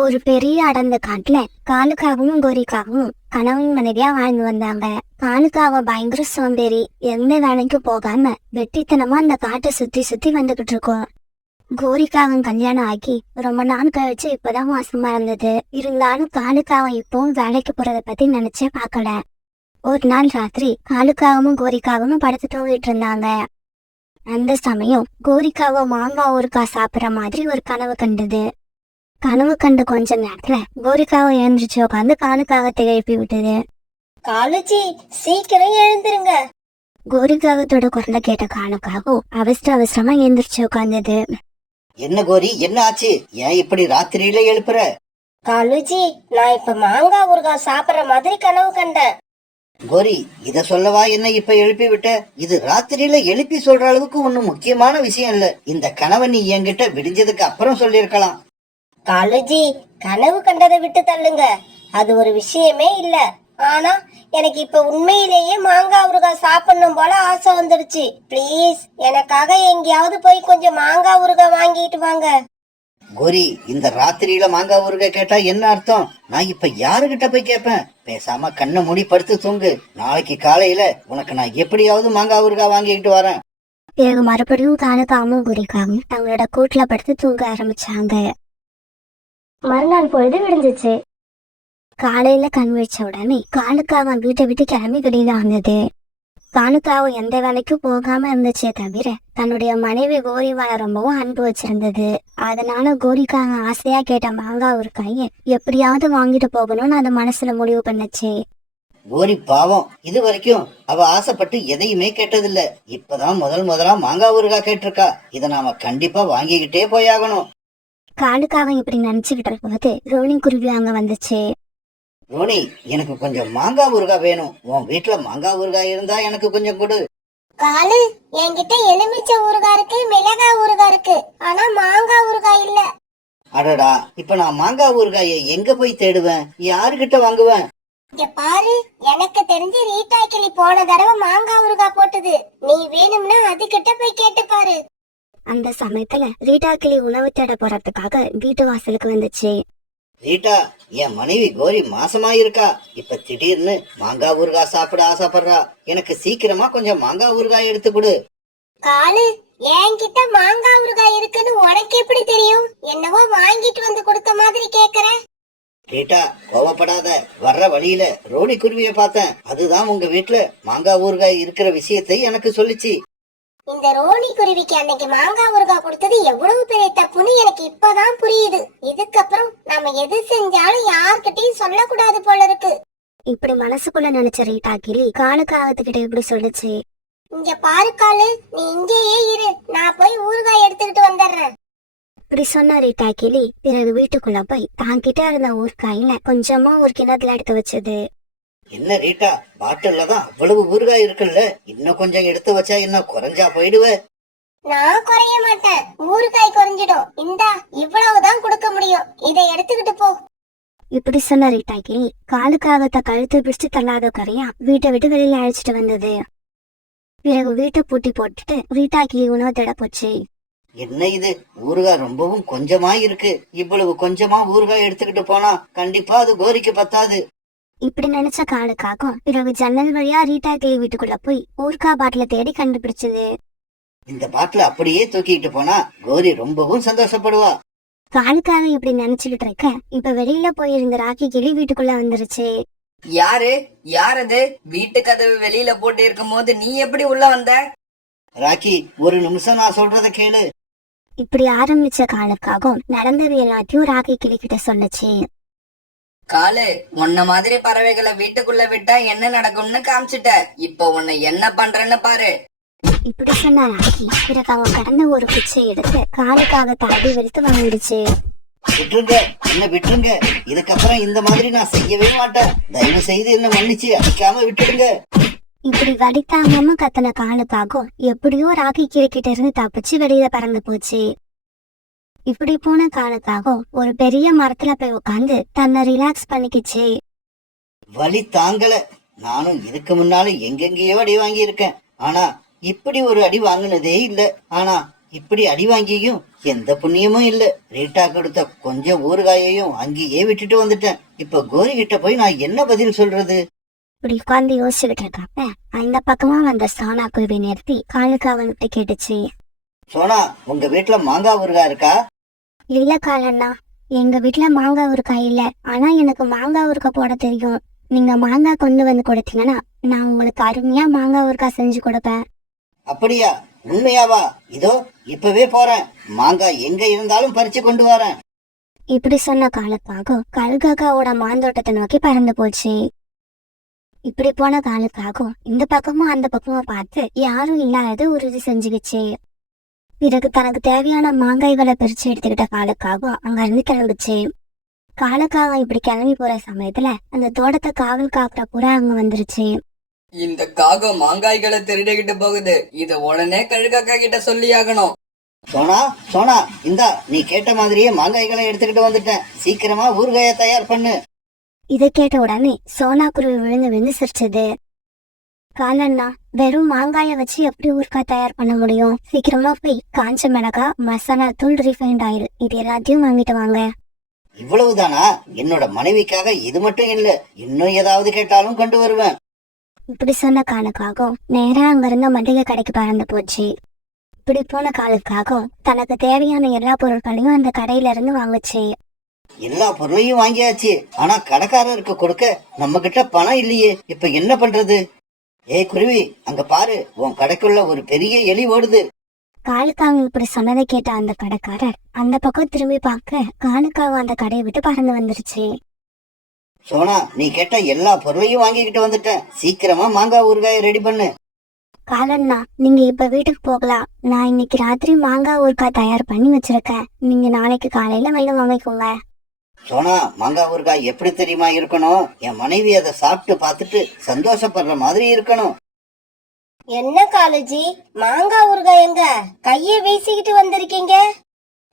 ஒரு பெரிய அடர்ந்த காட்டுல காலுக்காகவும் கோரிக்காகவும் கணவன் மனைவியா வாழ்ந்து வந்தாங்க. காலுக்காக பயங்கர சோம்பேறி, எந்த வேலைக்கும் போகாம வெட்டித்தனமா அந்த காட்டை சுத்தி சுத்தி வந்துகிட்டு இருக்கோம். கோரிக்காவும் கல்யாணம் ஆகி ரொம்ப நாள் கழிச்சு இப்பதான் மாசமா இருந்தது. இருந்தாலும் காலுக்காவும் இப்பவும் வேலைக்கு போறத பத்தி நினைச்சே பார்க்கல. ஒரு நாள் ராத்திரி காலுக்காகவும் கோரிக்காகவும் படுத்து தூங்கிட்டு இருந்தாங்க. அந்த சமயம் கோரிக்காவோ மாங்காய் ஊறுகாய் சாப்பிட்ற மாதிரி ஒரு கனவு கண்டது. கனவு கண்டு கொஞ்ச நேரத்துல கோரிக்காவை எழுந்திரிச்சு உட்காந்து காலுக்காகத்தை எழுப்பி விட்டது. காலுஜி, சீக்கிரம் எழுந்துருங்க. கோரிக்காகத்தோட குரலை கேட்ட காலுக்காகவும் அவசரமா எழுந்திரிச்சு உட்கார்ந்தது. என்ன கோரி, என்ன ஆச்சு? ஏன் இப்படி ராத்திரியில எழுப்புற? காலுஜி, நான் இப்ப மாங்காய் ஊறுகாய் சாப்பிடுற மாதிரி கனவு கண்டேன். கோரி, இத சொல்லவா என்ன இப்ப எழுப்பி விட்ட? இது ராத்திரியில எழுப்பி சொல்ற அளவுக்கு ஒன்னும் முக்கியமான விஷயம் இல்ல. இந்த கனவை நீ என்கிட்ட விடிஞ்சதுக்கு அப்புறம் சொல்லிருக்கலாம். காலுஜி, கனவு கண்டதை விட்டு தள்ளுங்க, அது ஒரு விஷயமே இல்ல. ஆனா எனக்கு இப்ப உண்மையிலேயே மாங்காய் ஊறுகாய் சாப்பிடணும் போல ஆசை வந்துடுச்சு. பிளீஸ் எனக்காக எங்கேயாவது போய் கொஞ்சம் மாங்காய் ஊறுகாய் வாங்கிட்டு வாங்க. கோரி, இந்த ராத்திரியில மாங்காய் ஊறுகாய் கேட்டா என்ன அர்த்தம்? நான் இப்ப யாருகிட்ட போய் கேட்பேன்? பேசாம கண்ணை மூடி படுத்து தூங்கு. நாளைக்கு காலையில உனக்கு நான் எப்படியாவது மாங்காய் ஊறுகாய் வாங்கிட்டு வரேன். பிறகு மறுபடியும் காலுக்காகவும் கோரிக்காகவும் தங்களோட கூட்டுல படுத்து தூங்க ஆரம்பிச்சாங்க. மறுநாள் பொழுது விடிஞ்சிச்சு. காலையில கண் வச்ச உடனே காலுக்காவன் வீட்டை விட்டு கிளம்பி வெளியில வந்தது. காலுக்காவும் எந்த வேலைக்கும் போகாம இருந்துச்சே தவிர தன்னுடைய மனைவி கோரிவால ரொம்பவும் அன்பு வச்சிருந்தது. அதனால கோரிக்காக ஆசையா கேட்ட மாங்காய் ஒரு கையை எப்படியாவது வாங்கிட்டு போகணும்னு அது மனசுல முடிவு பண்ணுச்சு. கோரி பாவம், இது வரைக்கும் அவ ஆசைப்பட்டு எதையுமே கேட்டதில்ல. இப்பதான் முதலா மாங்காய் ஊறுகாய் கேட்டிருக்கா. இத நாம கண்டிப்பா வாங்கிக்கிட்டே போயாகணும். காலுக்காக இப்படி நினைச்சுக்கிட்டு இருக்கும்போது ரோனி குருவி அங்க வந்துச்சு. ரோனி, எனக்கு கொஞ்சம் மாங்காய் ஊறுகாய் வேணும். உன் வீட்டுல மாங்காய் ஊறுகாய் இருந்தா எனக்கு கொஞ்சம் கொடு. காலு, என்கிட்ட எலுமிச்சை ஊறுகாய் இருக்கு, மிளகாய் ஊறுகாய் இருக்கு, ஆனா மாங்காய் ஊறுகாய் இல்ல. அடடா, இப்ப நான் மாங்காய் ஊறுகாயை எங்க போய் தேடுவேன்? யாருகிட்ட வாங்குவேன்? இங்க பாரு, எனக்கு தெரிஞ்சு ரீட்டா கிளி போன தடவை மாங்காய் ஊறுகாய் போட்டது. நீ வேணும்னா அதுகிட்ட போய் கேட்டு பாரு. அந்த சமயத்துல ரீட்டா கிளி உணவு தேட போறதுக்காக வீட்டு வாசலுக்கு வந்துச்சு. ரீட்டா, என் மனைவி கோரி மாசமா இருக்கா. இப்ப திடீர்னு மாங்காய் ஊறுகாய் சாப்பிட ஆசைப்படுறா. எனக்கு சீக்கிரமா கொஞ்சம் மாங்காய் ஊறுகாய் எடுத்து கொடு. காலு, என்கிட்ட மாங்காய் ஊறுகாய் இருக்குன்னு உனக்கு எப்படி தெரியும்? என்னவோ வாங்கிட்டு வந்து கொடுத்த மாதிரி கேக்குற. ரீட்டா, கோவப்படாத. வர்ற வழியில ரோனி குருவிய பார்த்தேன். அதுதான் உங்க வீட்டுல மாங்காய் ஊறுகாய் இருக்கிற விஷயத்தை எனக்கு சொல்லிச்சு. இந்த ரோனி குருவிக்கு அன்னைக்கு மாங்காய் ஊறுகாய் கொடுத்தது எவ்வளவு பெரிய தப்புன்னு எனக்கு இப்பதான் புரியுது. இதுக்கப்புறம் நாம எது செஞ்சாலும் யார்கிட்டயும் சொல்லக்கூடாது போல இருக்கு. இப்படி மனசுக்குள்ள நினைச்ச ரீட்டா கிளி காலுக்காகத்துக்கிட்ட இப்படி சொல்லுச்சு. இங்க பாரு காலு, நீ இங்கேயே இரு, நான் போய் ஊறுகாய் எடுத்துக்கிட்டு வந்துடுறேன். இப்படி சொன்ன ரீட்டா கிளி பிறகு வீட்டுக்குள்ள போய் தான் கிட்ட இருந்த ஊறுகாயில கொஞ்சமா ஒரு கிணத்துல எடுத்து வச்சது. என்ன ரீட்டா, பாட்டில்ல தான் அவ்வளவு ஊறுகாய் இருக்குல்ல, இன்னும் கொஞ்சம் எடுத்து வச்சா என்ன குறைஞ்சா போயிடுவ? நான் குறைய மாட்டேன், ஊறுகாய் குறைஞ்சிடும். இந்தா, இவ்வளவுதான் கொடுக்க முடியும், இதை எடுத்துக்கிட்டு போ. இப்படி சொன்ன ரீட்டா கிளி காலுக்காகத்த கழுத்து பிடிச்சு தள்ளாத குறையா வீட்டை விட்டு வெளியில அழைச்சிட்டு வந்தது. பிறகு வீட்டை பூட்டி போட்டுட்டு ரீட்டா கிளி உணவு தேட போச்சு. என்ன இது, ஊறுகாய் ரொம்பவும் கொஞ்சமா இருக்கு. இவ்வளவு கொஞ்சமா ஊறுகாய் எடுத்துக்கிட்டு போனா கண்டிப்பா அது கோரிக்கு பத்தாது. இப்படி நினைச்ச காலுக்காகும் பிறகு ஜன்னல் வழியா ரீட்டா கிளி வீட்டுக்குள்ள போய் ஊறுகாய் பாட்டில தேடி கண்டுபிடிச்சது. இந்த பாட்டில அப்படியே தூக்கிட்டு போனா கோரி ரொம்பவும் சந்தோஷப்படுவா. காலுக்காக இப்படி நினைச்சுக்கிட்டு இருக்க இப்ப வெளியில போயிருந்த ராக்கி கிளி வீட்டுக்குள்ள வந்துருச்சு. யாரது? வீட்டு கதவு வெளியில போட்டு இருக்கும் போது நீ எப்படி உள்ள வந்த? ராக்கி, ஒரு நிமிஷம் நான் சொல்றத கேளு. இப்படி ஆரம்பிச்ச காலுக்காகும் நடந்தது எல்லாத்தையும் ராக்கி கிளி கிட்ட சொல்லுச்சு. காலு, உன்ன மாதிரி பறவைகளை வீட்டுக்குள்ள விட்டா என்ன நடக்கும்னு காமிச்சிட்ட. இப்ப உன்னை என்ன பண்றேன்னு பாரு. இப்படி சொன்ன ராக்கி பிறகு அவன் கடந்த ஒரு குச்சை எடுத்து காலுக்காக தடவி வெறுத்து வாங்கிடுச்சு. விட்டுருங்க, என்ன விட்டுருங்க. இதுக்கப்புறம் இந்த மாதிரி நான் செய்யவே மாட்டேன். தயவு செய்து என்ன மன்னிச்சு அடிக்காம விட்டுடுங்க. இப்படி வடித்தாங்காம கத்தன காலுக்காகும் எப்படியோ ராக்கி கிளி கிட்ட இருந்து தப்பிச்சு வெளியில பறந்து போச்சு. இப்படி போன காலுக்காகும் ஒரு பெரிய மரத்துல போய் உட்காந்து தன்னை ரிலாக்ஸ் பண்ணிக்கிச்சு. வலி தாங்கல. நானும் இதுக்கு முன்னால எங்கெங்கேயோ அடி வாங்கி இருக்கேன். ஆனா இப்படி ஒரு அடி வாங்கினதே இல்ல. ஆனா இப்படி அடி வாங்கியும் எந்த புண்ணியமும் இல்ல. ரீட்டா கொடுத்த கொஞ்சம் ஊறுகாயையும் அங்கேயே விட்டுட்டு வந்துட்டேன். இப்ப கோரி கிட்ட போய் நான் என்ன பதில் சொல்றது? இப்படி உட்கார்ந்து யோசிச்சுக்கிட்டு இருக்காப்ப அந்த பக்கமா வந்த சோனா குருவி நிறுத்தி காலுக்கு அவன்கிட்ட கேட்டுச்சு. சோனா, உங்க வீட்டுல மாங்காய் ஊறுகாய் இருக்கா? இல்ல காலண்ணா, எங்க வீட்டுல மாங்காய் ஊறுகாய் இல்ல. ஆனா எனக்கு மாங்காய் ஊறுகாய் போட தெரியும். நீங்க மாங்காய் கொண்டு வந்து கொடுத்தீங்கன்னா நான் உங்களுக்கு அருமையா மாங்காய் ஊறுகாய் செஞ்சு கொடுப்பேன். அப்படியா? உண்மையாவா? இதோ இப்பவே போறேன். மாங்காய் எங்க இருந்தாலும் பறிச்சு கொண்டு வரேன். இப்படி சொன்ன காலுக்காக கல்காக்காவோட மாந்தோட்டத்தை நோக்கி பறந்து போச்சு. இப்படி போன காலுக்காக இந்த பக்கமும் அந்த பக்கமும் பார்த்து யாரும் இல்லாதது உறுதி செஞ்சுக்கிச்சு. பிறகு தனக்கு தேவையான மாங்காய்களை பிரிச்சு எடுத்துக்கிட்ட காலுக்காக அங்க இருந்து கிளம்பிச்சு. காலுக்காக இப்படி கிளம்பி போற சமயத்துல அந்த தோட்டத்தை காவல் காக்குற புறா அங்க வந்துருச்சு. இந்த காகம் மாங்காய்களை திருடிக்கிட்டு போகுது. இத உடனே கழுகாக்கா கிட்ட சொல்லியாகணும். சோனா, சோனா, இந்தா நீ கேட்ட மாதிரியே மாங்காய்களை எடுத்துக்கிட்டு வந்துட்டேன். சீக்கிரமா ஊறுகாய தயார் பண்ணு. இதை கேட்ட உடனே சோனா குருவி விழுந்து விழுந்து சிரிச்சது. காலண்ணா, வெறும் மாங்காய வச்சு எப்படி ஊறுகாய் தயார் பண்ண முடியும்? சீக்கிரமா போய் காஞ்ச மிளகா, மசாலா தூள், ரிஃபைண்ட் ஆயில் இது எல்லாத்தையும் வாங்கிட்டு வாங்க. இவ்வளவுதானா? என்னோட மனைவிக்காக இது மட்டும் இல்ல, இன்னும் ஏதாவது கேட்டாலும் கொண்டு வருவேன். இப்படி சொன்ன காலுக்காக நேரா அங்கிருந்த மளிகை கடைக்கு பறந்து போச்சு. இப்படி போன காலுக்காக தனக்கு தேவையான எல்லா பொருட்களையும் அந்த கடையில இருந்து வாங்குச்சு. எல்லா பொருளையும் வாங்கியாச்சு. ஆனா கடைக்காரருக்கு கொடுக்க நம்ம கிட்ட பணம் இல்லையே. இப்ப என்ன பண்றது? ஏய் குருவி, அங்க பாரு, உன் கடைக்குள்ள ஒரு பெரிய எலி ஓடுது. காலுக்காக இப்படி சொன்னதை கேட்ட அந்த கடைக்காரர் அந்த பக்கம் திரும்பி பார்க்க காலுக்காக அந்த கடையை விட்டு பறந்து வந்துருச்சு. சோனா, நீ கேட்ட எல்லா பொருளையும் வாங்கிக்கிட்டு வந்துட்டேன். சீக்கிரமா மாங்காய் ஊறுகாயை ரெடி பண்ணு. காலண்ணா, நீங்க இப்ப வீட்டுக்கு போகலாம். நான் இன்னைக்கு ராத்திரி மாங்காய் ஊறுகாய் தயார் பண்ணி வச்சிருக்கேன். நீங்க நாளைக்கு காலையில வந்து வாங்கிக்கோங்க. சோனா, மாங்காய் ஊறுகாய் எப்படி தெரியுமா இருக்கணும்? என் மனைவி அதை சாப்பிட்டு பார்த்துட்டு சந்தோஷப்படுற மாதிரி இருக்கணும். என்ன காலுஜி, மாங்காய் ஊறுகாய் எங்க? கைய வீசிக்கிட்டு வந்திருக்கீங்க.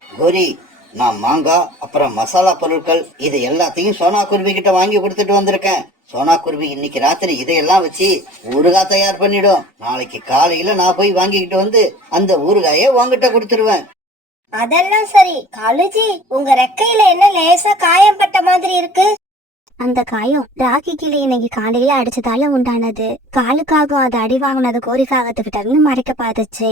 கோரி, நான் மாங்காய் அப்புறம் மசாலா பொருட்கள் இது எல்லாத்தையும் சோனா குருவி கிட்ட வாங்கி கொடுத்துட்டு வந்திருக்கேன். சோனா குருவி இன்னைக்கு ராத்திரி இதையெல்லாம் வச்சு ஊறுகாய் தயார் பண்ணிடும். நாளைக்கு காலையில நான் போய் வாங்கிக்கிட்டு வந்து அந்த ஊறுகாயை உங்ககிட்ட கொடுத்துருவேன். அதெல்லாம் சரி. காலுஜி, உங்க ரெக்கையில என்ன லேசா காயம் பட்ட மாதிரி இருக்கு? அந்த காயம் ராகி கிளி இன்னைக்கு காலையில அடிச்சதால உண்டானது. காலுக்காக அது அடி வாங்கினது கோரிக்காகத்துக்கிட்ட இருந்து மறைக்க பார்த்துச்சு.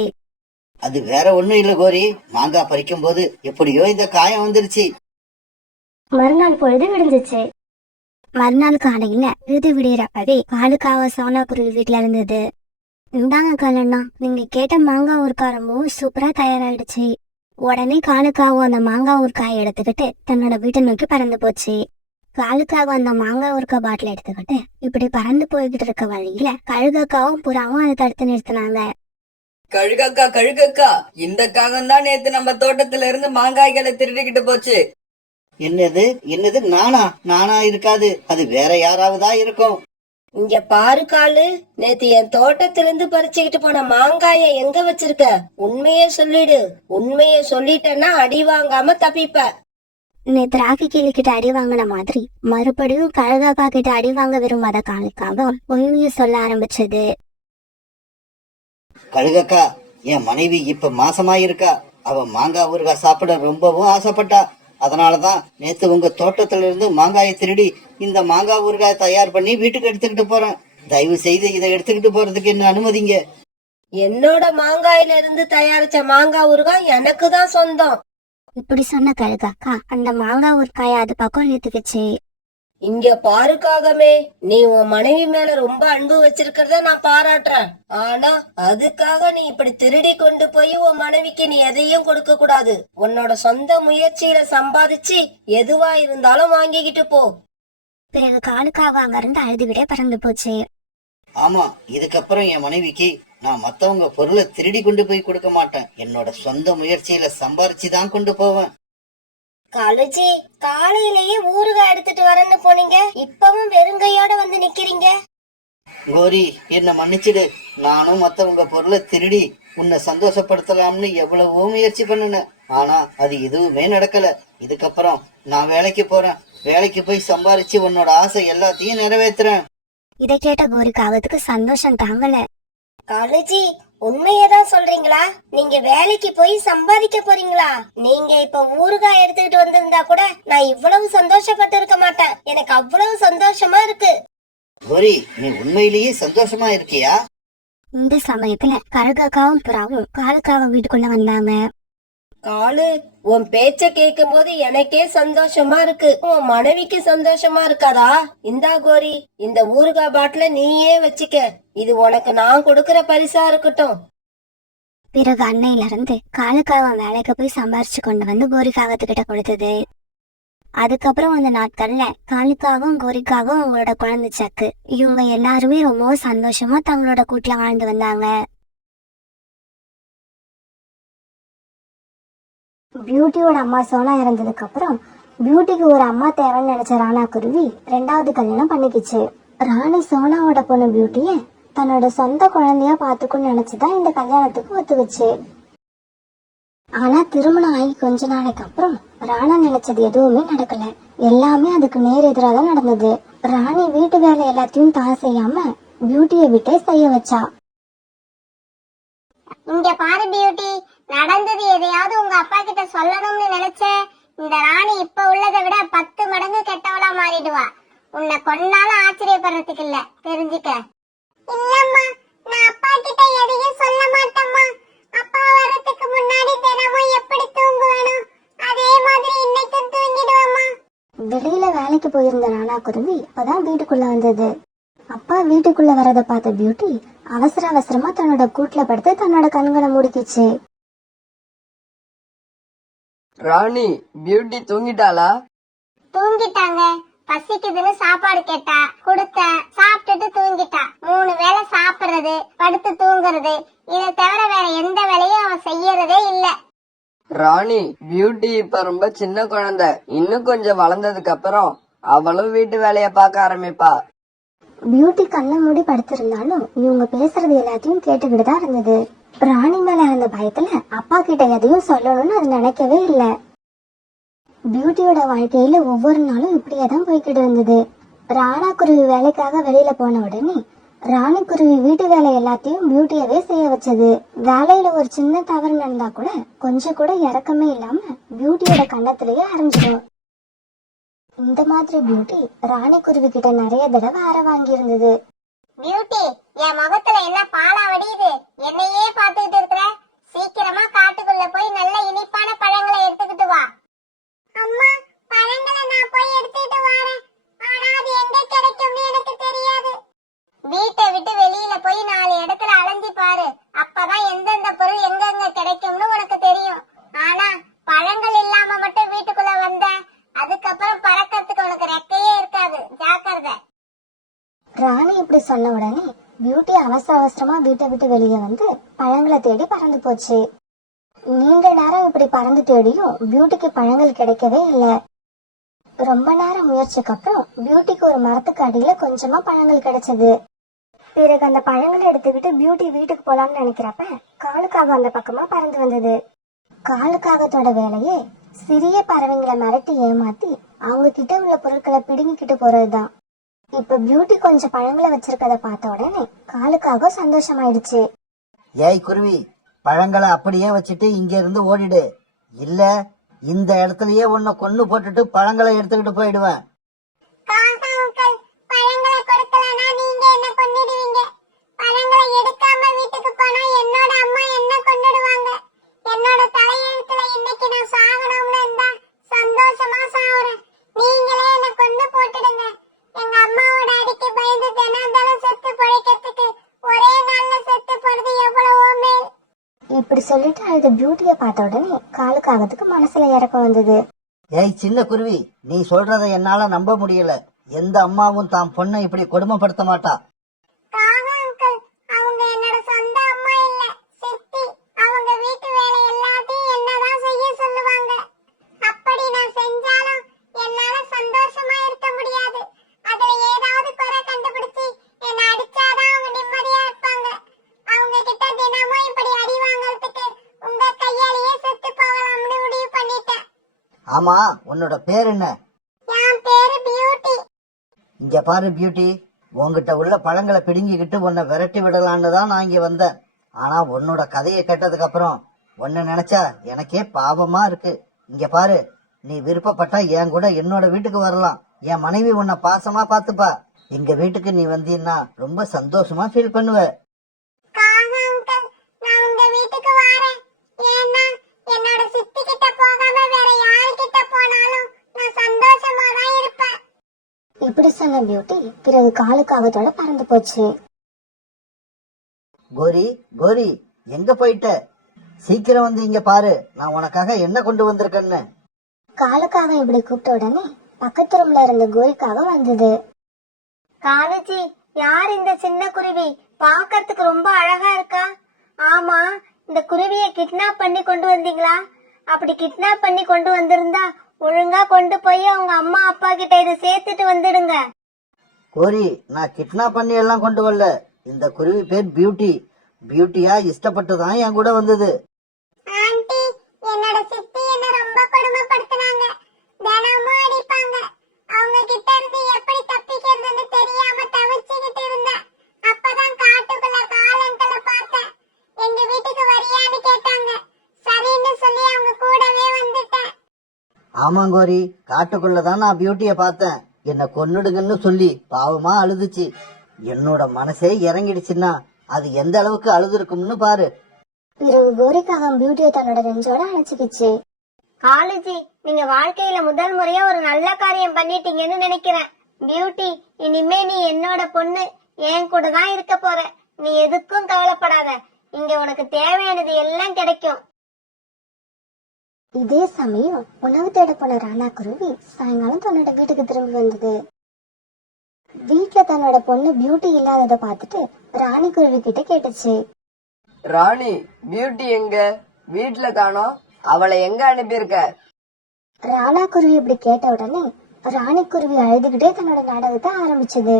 அது வேற ஒண்ணும் இல்ல கோரி, மாங்காய் பறிக்கும் போது எப்படியோ இந்த காயம் வந்துருச்சு. மறுநாள் பொழுது விடிஞ்சிச்சு. மறுநாள் காலையில விடியறப்பவே காலுக்காக சோனா குருவி வீட்டுல இருந்தது. இந்தாங்க காலண்ணா, நீங்க கேட்ட மாங்காய் ஊறுகாய் ரொம்பவும் சூப்பரா தயாராயிடுச்சு. உடனே காலுக்காக அந்த மாங்காய் ஊறுகாயை எடுத்துக்கிட்டு தன்னோட வீட்டை நோக்கி பறந்து போச்சு. காலுக்காக அந்த மாங்காய் ஊறுகாய் பாட்டில் எடுத்துக்கிட்டு இப்படி பறந்து போய்கிட்டு இருக்க வழியில கழுகாக்காவும் புறாவும் அதை தடுத்து நிறுத்தினாங்க. கழுகாக்கா, கழுகாக்கா, இந்த காகம் தான் நேத்து நம்ம தோட்டத்துல இருந்து மாங்காய்களை திருடிக்கிட்டு போச்சு. என்னது என்னது? நானா இருக்காது, அது வேற யாராவதா இருக்கும். இங்க பாரு காலு, நேத்து என் தோட்டத்திலிருந்து பறிச்சுக்கிட்டு போன மாங்காய எங்க வச்சிருக்க? உண்மையே சொல்லிடு. உண்மைய சொல்லிட்டேன்னா அடி வாங்காம தப்பிப்ப. நேத்து ராகி கிளி கிட்ட அடி வாங்கின மாதிரி மறுபடியும் கழுகாக்கா கிட்ட அடி வாங்க விரும்பாத காலுக்காக உண்மையை சொல்ல ஆரம்பிச்சது. கழுகக்கா, என் மனைவி இப்ப மாசமாயிருக்கா. அவ மாங்காய் ஊறுகாய் சாப்பிட ரொம்பவும் ஆசைப்பட்டா. அதனாலதான் நேத்து உங்க தோட்டத்துல இருந்து மாங்காயை திருடி இந்த மாங்காய் ஊறுகாய் தயார் பண்ணி வீட்டுக்கு எடுத்துக்கிட்டு போறேன். தயவு செய்து இதை எடுத்துக்கிட்டு போறதுக்கு என்ன அனுமதிங்க. என்னோட மாங்காயில இருந்து தயாரிச்ச மாங்காய் ஊறுகாய் எனக்கு தான் சொந்தம். இப்படி சொன்ன கழுகாக்கா அந்த மாங்காய் ஊறுகாயை அது பக்கம் நிறுத்திக்கிச்சு. இங்க பாருக்காகமே, நீ உன் மனைவி மேல ரொம்ப அன்பு வச்சிருக்கிறத நான் பாராட்டுறேன். ஆனா அதுக்காக நீ இப்படி திருடி கொண்டு போய் உன் மனைவிக்கு நீ எதையும் கொடுக்க கூடாது. உன்னோட சொந்த முயற்சியில சம்பாதிச்சு எதுவா இருந்தாலும் வாங்கிக்கிட்டு போ. பிறகு காலுக்காக அங்க இருந்து அழுதுவிட பறந்து போச்சு. ஆமா, இதுக்கப்புறம் என் மனைவிக்கு நான் மத்தவங்க பொருளை திருடி கொண்டு போய் கொடுக்க மாட்டேன். என்னோட சொந்த முயற்சியில சம்பாரிச்சுதான் கொண்டு போவேன். காலுஜி, காலையிலேயே ஊறுகாய் எடுத்துட்டு வரேன்னு போனீங்க, இப்பவும் வெறுங்கையோட வந்து நிக்கிறீங்க. கோரி, என்ன மன்னிச்சிடு. நானும் மத்தவங்க பொருளை திருடி உன்னை சந்தோஷப்படுத்தலாம்னு எவ்வளவோ முயற்சி பண்ணினேன். ஆனா அது எதுவுமே நடக்கல. இதுக்கப்புறம் நான் வேலைக்கு போறேன். வேலைக்கு போய் சம்பாரிச்சு உன்னோட ஆசை எல்லாத்தையும் நிறைவேற்றுறேன். இதை கேட்ட கோரிக்காகத்துக்கு சந்தோஷம் தாங்கல. காலுஜி, உண்மையதான் சொல்றீங்களா? நீங்க வேலைக்கு போய் சம்பாதிக்க போறீங்களா? நீங்க இப்ப ஊறுகாய் எடுத்துக்கிட்டு வந்திருந்தா கூட நான் இவ்வளவு சந்தோஷப்பட்டு இருக்க மாட்டேன். எனக்கு அவ்வளவு சந்தோஷமா இருக்கு. கோரி, நீ உண்மையிலேயே சந்தோஷமா இருக்கியா? இந்த சமயத்துல கரகாக்காவும் புறாவும் காலுக்காக வீட்டுக்குள்ள வந்தாங்க. காலு, உன் பேச்ச கேட்கும் போது எனக்கே சந்தோஷமா இருக்கு. உன் மனைவிக்கு சந்தோஷமா இருக்காதா? இந்தா கோரி, இந்த ஊறுகாய் பாட்டில நீயே வச்சுக்க. இது உனக்கு நான் கொடுக்கற பரிசா இருக்கட்டும். பிறகு அன்னையில இருந்து காலுக்காவன் வேலைக்கு போய் சம்பாரிச்சு கொண்டு வந்து கோரிக்காகத்துக்கிட்ட கொடுத்தது. அதுக்கப்புறம் அந்த நாட்கள்ல காலுக்காவும் கோரிக்காவும் அவங்களோட குழந்தை சக்கு இவங்க எல்லாருமே ரொம்ப சந்தோஷமா தங்களோட கூட்டுல வாழ்ந்து வந்தாங்க. பியூட்டியோட அம்மா சோனா இறந்ததுக்கு அப்புறம் பியூட்டிக்கு ஒரு அம்மா தேவைன்னு நினைச்ச ராணா குருவி 2வது கல்யாணம் பண்ணிக்கிச்சு. ராணி சோனாவோட பொண்ணு பியூட்டிய தன்னோட சொந்த குழந்தையா பாத்துக்கணும்னு நினைச்சுதான் இந்த கல்யாணத்துக்கு ஒத்துக்குச்சு. ஆனா திருமணம் ஆகி கொஞ்ச நாளைக்கு அப்புறம் ராணா நினைச்சது எதுவுமே நடக்கல. எல்லாமே அதுக்கு நேர் எதிராக நடந்தது. ராணி வீட்டு வேலை எல்லாத்தையும் தான் செய்யாம பியூட்டிய விட்டே செய்ய வச்சா. இங்க பாரு பியூட்டி, நடந்தது எதையாவது உங்க அப்பா கிட்ட சொல்லணும்னு நினைச்ச இந்த ராணி இப்ப உள்ளதை விட 10 மடங்கு கெட்டவளா மாறிடுவா. உன்னை கொன்னாலும் ஆச்சரியப்படுறதுக்கு இல்ல, தெரிஞ்சுக்க. இல்லம்மா, நான் அப்பா கிட்ட எதையும் சொல்ல மாட்டேம்மா. அப்பா வரதுக்கு முன்னாடி தினமும் எப்படி தூங்குவேனோ அதே மாதிரி இன்னைக்கும் தூங்கிடுவேம்மா. வெளியில வேலைக்கு போயிருந்த ராணா குருவி அப்பதான் வீட்டுக்குள்ள வந்தது. அப்பா வீட்டுக்குள்ள வரத பார்த்த பியூட்டி அவசர அவசரமா தன்னோட கூட்டுல படுத்து தன்னோட கண்களை மூடிக்கிச்சு. ராணி, பியூட்டி தூங்கிட்டாளா? தூங்கிட்டாங்க. பசிக்குதுன்னு சாப்பாடு கேட்டா கொடுத்தேன், சாப்பிட்டுட்டு தூங்கிட்டா. 3 வேளை சாப்பிடுறது, படுத்து தூங்குறது, இதை தவிர வேற எந்த வேலையும் அவ செய்யறதே இல்ல. ராணி, பியூட்டி இப்ப ரொம்ப சின்ன குழந்தை. இன்னும் கொஞ்சம் வளர்ந்ததுக்கு அப்புறம் அவளும் வீட்டு வேலைய பார்க்க ஆரம்பிப்பா. பியூட்டி கண்ணை மூடி படுத்திருந்தாலும் இவங்க பேசுறது எல்லாத்தையும் கேட்டுக்கிட்டு தான் இருந்தது. ராணி மேல இருந்த பயத்துல அப்பா கிட்ட எதையும் சொல்லணும்னு அது நினைக்கவே இல்ல. பியூட்டியோட வாழ்க்கையில ஒவ்வொரு நாளும் இப்படியேதான் போய்கிட்டு இருந்தது. ராணா குருவி வேலைக்காக வெளியில போன உடனே ராணி குருவி வீட்டு வேலை எல்லாத்தையும் பியூட்டியவே செய்ய வச்சது. வேலையில ஒரு சின்ன தவறு நடந்தா கூட கொஞ்சம் கூட இறக்கமே இல்லாம பியூட்டியோட கண்ணத்திலேயே அரைஞ்சிடும். இந்த மாதிரி பியூட்டி ராணி குருவி கிட்ட நிறைய தடவை அற வாங்கி இருந்தது. பியூட்டி, என் முகத்துல என்ன பாலா வடியுது? என்னையே பாத்துக்கிட்டு இருக்கிற? சீக்கிரமா காட்டுக்குள்ள போய் நல்ல இனிப்பான பழங்களை எடுத்துக்கிட்டு வா. அம்மா, பழங்களை நான் போய் எடுத்துட்டு வரேன். ஆனா அது எங்க கிடைக்கும்னு எனக்கு தெரியாது. வீட்டை விட்டு வெளியில போய் 4 இடத்துல அலைஞ்சி பாரு. அப்பதான் எந்தெந்த பொருள் எங்கெங்க கிடைக்கும்னு உனக்கு தெரியும். ஆனா பழங்கள் இல்லாம மட்டும் வீட்டுக்குள்ள வந்த அதுக்கப்புறம் பறக்கிறதுக்கு உனக்கு ரெக்கையே இருக்காது. ஜாக்கிரதை. ராணி இப்படி சொன்ன உடனே பியூட்டி அவசர அவசரமா வீட்டை விட்டு வெளியே வந்து பழங்களை தேடி பறந்து போச்சு. நீண்ட நேரம் இப்படி பறந்து தேடியும் பியூட்டிக்கு பழங்கள் கிடைக்கவே இல்லை. ரொம்ப நேரம் முயற்சிக்கு அப்புறம் பியூட்டிக்கு ஒரு மரத்துக்கு அடியில கொஞ்சமா பழங்கள் கிடைச்சது. பிறகு அந்த பழங்களை எடுத்துக்கிட்டு பியூட்டி வீட்டுக்கு போலாம்னு நினைக்கிறப்ப காலுக்காக அந்த பக்கமா பறந்து வந்தது. காலுக்காகத்தோட வேலையே சிறிய பறவைங்களை மிரட்டி ஏமாத்தி அவங்க கிட்ட உள்ள பொருட்களை பிடுங்கிக்கிட்டு போறதுதான். இப்ப பியூட்டி கொஞ்சம் பழங்களை வச்சிருக்கத பார்த்த உடனே காலுக்காக சந்தோஷமாயிடுச்சு. ஏய் குருவி, பழங்களை அப்படியே வச்சுட்டு இங்க இருந்து ஓடிடு. இல்ல இந்த இடத்துலயே உன்னை கொன்னு போட்டுட்டு பழங்களை எடுத்துக்கிட்டு போயிடுவேன். பழங்களை கொடுக்கலனா நீங்க என்ன கொன்னிடுவீங்க. பழங்களை எடுக்காம வீட்டுக்கு போனா என்னோட அம்மா என்ன கொன்னிடுவாங்க. என்னோட தலையெழுத்துல இன்னைக்கு நான் சாகணும்னு இருந்தா சந்தோஷமா சாவுறேன். நீங்களே என்ன கொன்னு போட்டுடுங்க. எங்க அம்மாவோட அடிக்கு பயந்து தினம் செத்து பொழைக்கிறதுக்கு ஒரே நாள்ல செத்து போறது எவ்வளவோ மேல். இப்படி சொல்லிட்டு அழுத பியூட்டிய பார்த்த உடனே காலுக்காகத்துக்கு மனசுல இறக்கம் வந்தது. ஏய் சின்ன குருவி, நீ சொல்றத என்னால நம்ப முடியல. எந்த அம்மாவும் தான் பொண்ணை இப்படி கொடுமைப்படுத்த மாட்டா. அவங்க என்னோட சொந்த அம்மா இல்ல, சித்தி. அவங்க வீட்டு வேலை எல்லாத்தையும் என்னதான் செய்ய சொல்லுவாங்க. அப்படி நான் செஞ்சாலும் என்னால சந்தோஷமா இருக்க முடியாது. அதுல ஏதாவது குறை கண்டுபிடிச்சு என்ன அடிச்சாதான் அவங்க நிம்மதியா இருப்பாங்க. அவங்க கிட்ட தினமும் இப்படி அடி வாங்கறதுக்கு உங்க கையாலேயே செத்து போகலாம்னு முடிவு பண்ணிட்டேன். ஆமா, உன்னோட பேர் என்ன? என் பேரு பியூட்டி. இங்க பாரு பியூட்டி, உன்கிட்ட உள்ள பழங்களை பிடுங்கிக்கிட்டு உன்னை விரட்டி விடலான்னு தான் நான் இங்க வந்தேன். ஆனா உன்னோட கதையை கேட்டதுக்கு அப்புறம் உன்னை நினைச்சா எனக்கே பாவமா இருக்கு. இங்க பாரு, நீ விருப்பப்பட்டா என் கூட என்னோட வீட்டுக்கு வரலாம். என் மனைவி உன்னை பாசமா பாத்துப்பா. எங்க வீட்டுக்கு நீ வந்தீன்னா ரொம்ப சந்தோஷமா ஃபீல் பண்ணுவ. காக அங்கிள், நான் உங்க வீட்டுக்கு வரேன். ஏன்னா என்னோட சித்தி கிட்ட போகாம வேற யாருக்கிட்ட போனாலும் நான் சந்தோஷமா தான் இருப்பேன். இப்படி சொன்ன பியூட்டி பிறகு காலுக்காகத்தோட பறந்து போச்சு. கோரி, கோரி, எங்க போயிட்ட? சீக்கிரம் வந்து இங்க பாரு, நான் உனக்காக என்ன கொண்டு வந்திருக்கேன்னு. காலுக்காக இப்படி கூப்பிட்ட உடனே பக்கத்து ரூம்ல இருந்த கோரிக்காக வந்தது. காலுஜி, யார் இந்த சின்ன குருவி? பார்க்கறதுக்கு ரொம்ப அழகா இருக்கா. ஆமா, இந்த குருவியை கிட்னாப் பண்ணி கொண்டு வந்தீங்களா? அப்படி கிட்னாப் பண்ணி கொண்டு வந்திருந்தா ஒழுங்கா கொண்டு போய் அவங்க அம்மா அப்பா கிட்ட இதை சேர்த்துட்டு வந்துடுங்க. கோரி, நான் கிட்னாப் பண்ணி எல்லாம் கொண்டு வரல. இந்த குருவி பேர் பியூட்டி. பியூட்டியா இஷ்டப்பட்டு தான் என் கூட வந்தது. ஆண்டி, என்னோட சித்தி என்ன ரொம்ப கொடுமைப்படுத்துனாங்க. தினமும் அடிப்பாங்க. அவங்க கிட்ட இருந்து எப்படி தப்பிக்கிறதுன்னு தெரியாம தவிச்சுக்கிட்டு இருந்தேன். அப்பதான் காட்டுக்குள்ள காலங்களை பார்த்தேன். எங்க வீட்டுக்கு வரியான்னு கேட்டாங்க. சரின்னு சொல்லி அவங்க கூடவே வந்துட்டேன். ஆமாங்கோரி, காட்டுக்குள்ளதான் நான் பியூட்டிய பார்த்தேன். என்ன கொன்னுடுங்கன்னு சொல்லி பாவமா அழுதுச்சு. என்னோட மனசே இறங்கிடுச்சுன்னா அது எந்த அளவுக்கு அழுதுருக்கும்னு பாரு. பிறகு கோரிக்காக பியூட்டியை தன்னோட நெஞ்சோட அணைச்சுக்கிச்சு. காலுஜி, நீங்க வாழ்க்கையில முதல் முறையா ஒரு நல்ல காரியம் பண்ணிட்டீங்கன்னு நினைக்கிறேன். பியூட்டி, இனிமே நீ என்னோட பொண்ணு. என் கூட தான் இருக்க போற. நீ எதுக்கும் கவலைப்படாத. இங்க உனக்கு தேவையானது எல்லாம் கிடைக்கும். இதே சமயம் உணவு தேட போன ராணா குருவி சாயங்காலம் தன்னோட வீட்டுக்கு திரும்பி வந்தது. வீட்டுல தன்னோட பொண்ணு பியூட்டி இல்லாதத பார்த்துட்டு ராணி குருவி கிட்ட கேட்டுச்சு. ராணி, பியூட்டி எங்க? வீட்டுல காணோம். அவளை எங்க அனுப்பியிருக்க? ராணா குருவி இப்படி கேட்ட உடனே ராணி குருவி அழுதுகிட்டே தன்னோட நாடகத்தை ஆரம்பிச்சது.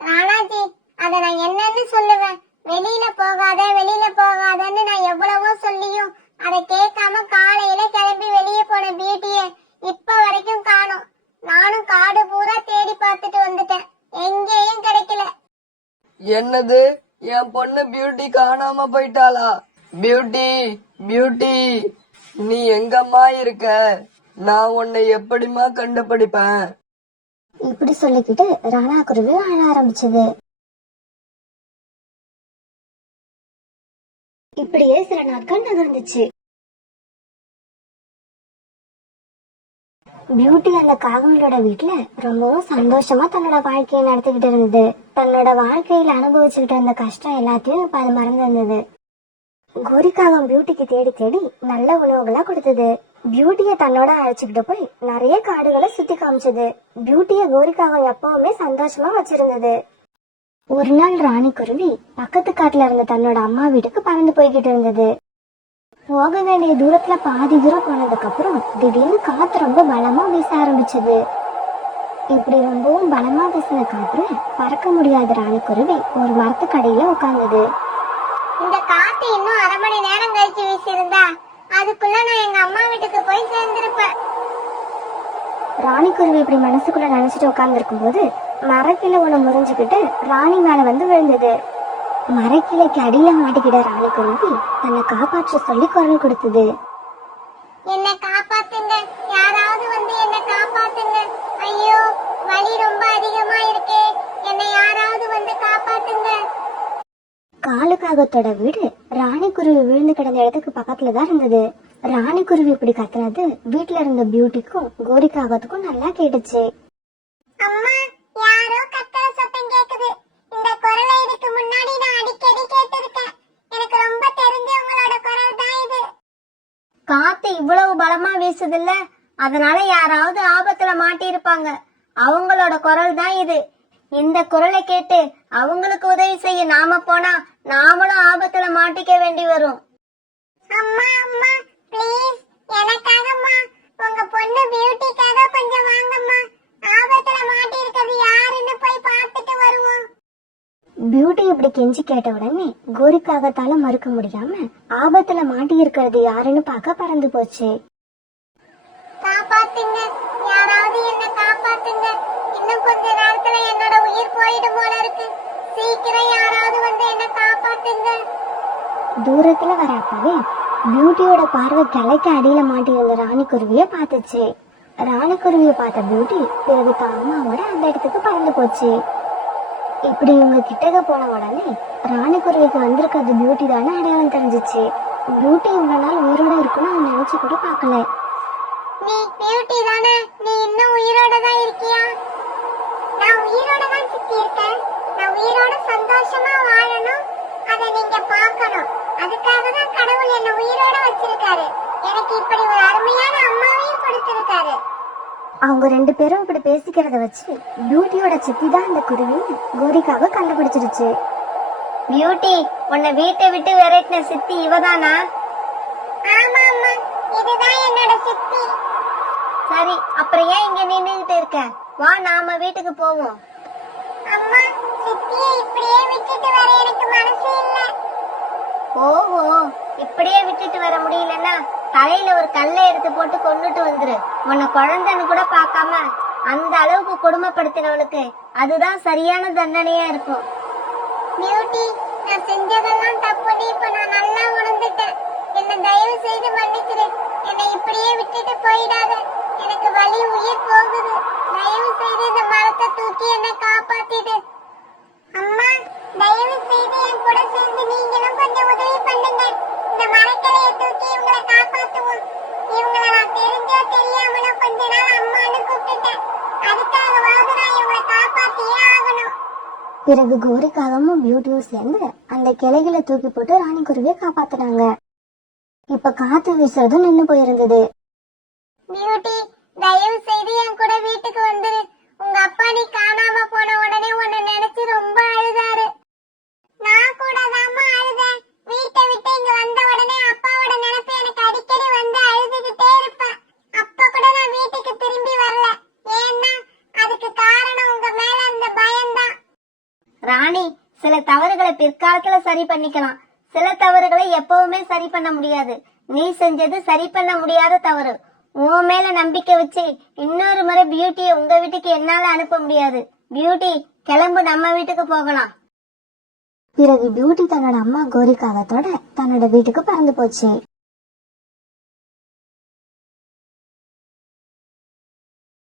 ராணாஜி, அத நான் என்னன்னு சொல்லுவேன்? வெளியில போகாத வெளியில போகாதன்னு நான் எவ்வளவோ சொல்லியும் அதை கேட்காம காலையில கிளம்பி வெளியே போன பியூட்டிய இப்ப வரைக்கும் காணோம். நானும் காடு பூரா தேடி பார்த்துட்டு வந்துட்டேன். எங்கேயும் கிடைக்கல. என்னது, என் பொண்ணு பியூட்டி காணாம போயிட்டாளா? பியூட்டி, பியூட்டி, நீ எங்கம்மா இருக்க? நான் உன்னை எப்படிமா கண்டுபிடிப்பேன்? இப்படி சொல்லிக்கிட்டு ராணா குருவி அழ ஆரம்பிச்சது. இப்படியே சில நாட்கள் நகர்ந்துச்சு. பியூட்டி அந்த காகங்களோட வீட்டுல ரொம்பவும் சந்தோஷமா தன்னோட வாழ்க்கையை நடத்திக்கிட்டு இருந்தது. தன்னோட வாழ்க்கையில அனுபவிச்சுக்கிட்டு இருந்த கஷ்டம் எல்லாத்தையும் இப்ப அது மறந்து இருந்தது. கோரிக்காகம் பியூட்டிக்கு தேடி தேடி நல்ல உணவுகளா கொடுத்தது. பியூட்டிய தன்னோட அழைச்சுக்கிட்டு போய் நிறைய காடுகளை சுத்தி காமிச்சது. பியூட்டிய கோரிக்காகம் எப்பவுமே சந்தோஷமா வச்சிருந்தது. ஒரு நாள் ராணி குருவி பக்கத்து காட்டுல இருந்த தன்னோட அம்மா வீட்டுக்கு பறந்து போய்கிட்டு இருந்தது. போக வேண்டிய தூரத்துல பாதி தூரம் போனதுக்கு அப்புறம் திடீர்னு காத்து ரொம்ப பலமா வீச ஆரம்பிச்சது. இப்படி ரொம்பவும் பலமா வீசின காத்துல பறக்க முடியாத ராணி குருவி ஒரு மரத்துக்கடியில உட்கார்ந்தது. இந்த காத்து இன்னும் 1/2 மணி நேரம் கழிச்சு வீசியிருந்தா அதுக்குள்ள நான் எங்க அம்மா வீட்டுக்கு போய் சேர்ந்திருப்பேன். ராணி குருவி இப்படி மனசுக்குள்ள நினைச்சிட்டு உட்கார்ந்து இருக்கும் போது மரக்கிளை ஒண்ணு முறிஞ்சுக்கிட்டு ராணி மேல வந்து விழுந்தது. மரக்கிளைக்கு அடியில மாட்டிக்கிட்ட ராணி குருவி தன்னை காப்பாற்ற சொல்லி குரல் கொடுத்தது. என்ன காப்பாத்துங்க, யாராவது வந்து என்ன காப்பாத்துங்க. ஐயோ, வலி ரொம்ப அதிகமா இருக்கே. என்னை யாராவது வந்து காப்பாத்துங்க. காலுக்காகத்தோட வீடு ராணி குருவி விழுந்து கிடந்த இடத்துக்கு பக்கத்துலதான் இருந்தது. ராணி குருவி இப்படி கத்துனது வீட்டுல இருந்த பியூட்டிக்கும் கோரிக்காகத்துக்கும் நல்லா கேட்டுச்சு. அம்மா, யாரோ கத்துற சத்தம் கேக்குது. இந்த குரலை இதுக்கு முன்னாடி நான் அடிக்கடி கேட்டிருக்கேன். எனக்கு ரொம்ப தெரிஞ்சவங்களோட குரல் தான் இது. காத்து இவ்வளவு பலமா வீசுதுல்ல, அதனால யாராவது ஆபத்துல மாட்டியிருப்பாங்க. அவங்களோட குரல் தான் இது. இந்த குரலை கேட்டு அவங்களுக்கு உதவி செய்ய நாம போனா நாமளும் ஆபத்துல மாட்டிக்க வேண்டி வரும். அம்மா, அம்மா, ப்ளீஸ் எனக்காகம்மா, உங்க பொண்ணு பியூட்டிக்காக கொஞ்சம் வாங்கம்மா. ஆபத்துல மாட்டி இருக்கிறது யாருன்னு போய் பார்த்துட்டு வருவோம். பியூட்டி இப்படி கெஞ்சி கேட்ட உடனே கோரிக்காகத்தால மறுக்க முடியாம ஆபத்துல மாட்டி இருக்கிறது யாருன்னு பார்க்க பறந்து போச்சு. காப்பாத்துங்க, யாராவது என்ன காப்பாத்துங்க. இன்னும் கொஞ்ச நேரத்துல என்னோட உயிர் போயிடும் போல இருக்கு. சீக்கிரம் யாராவது வந்து என்ன காப்பாத்துங்க. தூரத்துல வர அப்பவே பியூட்டியோட பார்வை தலைக்கு அடியில மாட்டியிருந்த ராணிக்குருவிய பார்த்துச்சு. ராணிக்குருவிய பார்த்த பியூட்டி பிறகு தான் அம்மாவோட அந்த இடத்துக்கு பறந்து போச்சு. இப்படி இவங்க கிட்டக்க போன உடனே ராணிக்குருவிக்கு வந்திருக்கிறது பியூட்டி தானே அடையாளம் தெரிஞ்சிச்சு. பியூட்டி இவ்வளவு நாள் உயிரோட இருக்குன்னு அவன் நினைச்சு கூட பார்க்கல. நீ பியூட்டி தானே? நீ இன்னும் உயிரோட தான் இருக்கியா? நான் உயிரோட தான் சித்தி இருக்கேன். நான் உயிரோட சந்தோஷமா வாழணும், அதை நீங்க பார்க்கணும். அதுக்காக தான் கடவுள் என்ன உயிரோட வச்சிருக்காரு. எனக்கு இப்படி ஒரு அருமையான அம்மாவையும் கொடுத்திருக்காரு. அவங்க ரெண்டு பேரும் இப்படி பேசிக்கிறத வச்சு பியூட்டியோட சித்தி தான் அந்த குருவின்னு கோரிக்காவை கண்டுபிடிச்சிருச்சு. பியூட்டி, உன்னை வீட்டை விட்டு விரட்டின சித்தி இவதானா? ஆமா அம்மா, இதுதான் என்னோட சித்தி. சரி, அப்புறம் ஏன் இங்க நின்னுகிட்டு இருக்க? வா, நாம வீட்டுக்கு போவோம். அம்மா, சித்தியை இப்படியே விட்டுட்டு வர எனக்கு மனசு இல்ல. ஓஹோ, இப்படியே விட்டுட்டு வர முடியலன்னா தலையில ஒரு கல்லை எடுத்து போட்டு கொண்டுட்டு வந்துரு. உன்னை குழந்தைன்னு கூட பார்க்காம அந்த அளவுக்கு கொடுமைப்படுத்தினவளுக்கு அதுதான் சரியான தண்டனையா இருக்கும். பியூட்டி, நான் செஞ்சதெல்லாம் தப்புன்னு இப்ப நான் நல்லா உணர்ந்துட்டேன். என்ன தயவு செய்து மன்னிச்சிடு. என்னை இப்படியே விட்டுட்டு போயிடாத. எனக்கு வலி உயிர் போகுது. தயவு செய்து இந்த மரத்தை தூக்கி என்னை காப்பாத்திடு. அம்மா, தயவு செய்து என் கூட சேர்ந்து நீங்களும் கொஞ்சம் உதவி பண்ணுங்க. இந்த மரக்கிளைய தூக்கி இவங்களை காப்பாத்துவோம். இவங்களை நான் தெரிஞ்சோ தெரியாமலோ கொஞ்ச நாள் அம்மான்னு கூப்பிட்டுட்டேன். அதுக்காகவாவது நான் இவங்களை காப்பாத்தியே ஆகணும். பிறகு கோரிக்காகவும் பியூட்டியும் சேர்ந்து அந்த கிளைகளை தூக்கி போட்டு ராணிக்குருவியை காப்பாத்துனாங்க. இப்ப காத்து வீசுறதும் நின்னு போயிருந்தது. பியூட்டி, தயவு செய்து என் கூட வீட்டுக்கு வந்துரு. உங்க அப்பா நீ காணாம போன உடனே உன்னை நினைச்சு ரொம்ப அழுதாரு. நான் கூட தாமா அழுதேன். வீட்டை விட்டு இங்க வந்த உடனே அப்பாவோட நினைப்பு எனக்கு அடிக்கடி வந்து அழுதுகிட்டே இருப்பேன். அப்ப கூட நான் வீட்டுக்கு திரும்பி வரல. ஏன்னா அதுக்கு காரணம் உங்க மேல அந்த பயம்தான். ராணி, சில தவறுகளை பிற்காலத்துல சரி பண்ணிக்கலாம். சில தவறுகளை எப்பவுமே சரி பண்ண முடியாது. நீ செஞ்சது சரி பண்ண முடியாத தவறு. உன் மேல நம்பிக்கை வச்சு இன்னொரு முறை பியூட்டியை உங்க வீட்டுக்கு என்னால அனுப்ப முடியாது. பியூட்டி, கிளம்பு, நம்ம வீட்டுக்கு போகலாம். பிறகு பியூட்டி தன்னோட அம்மா கோரிக்காவத்தோட தன்னோட வீட்டுக்கு பறந்து போச்சு.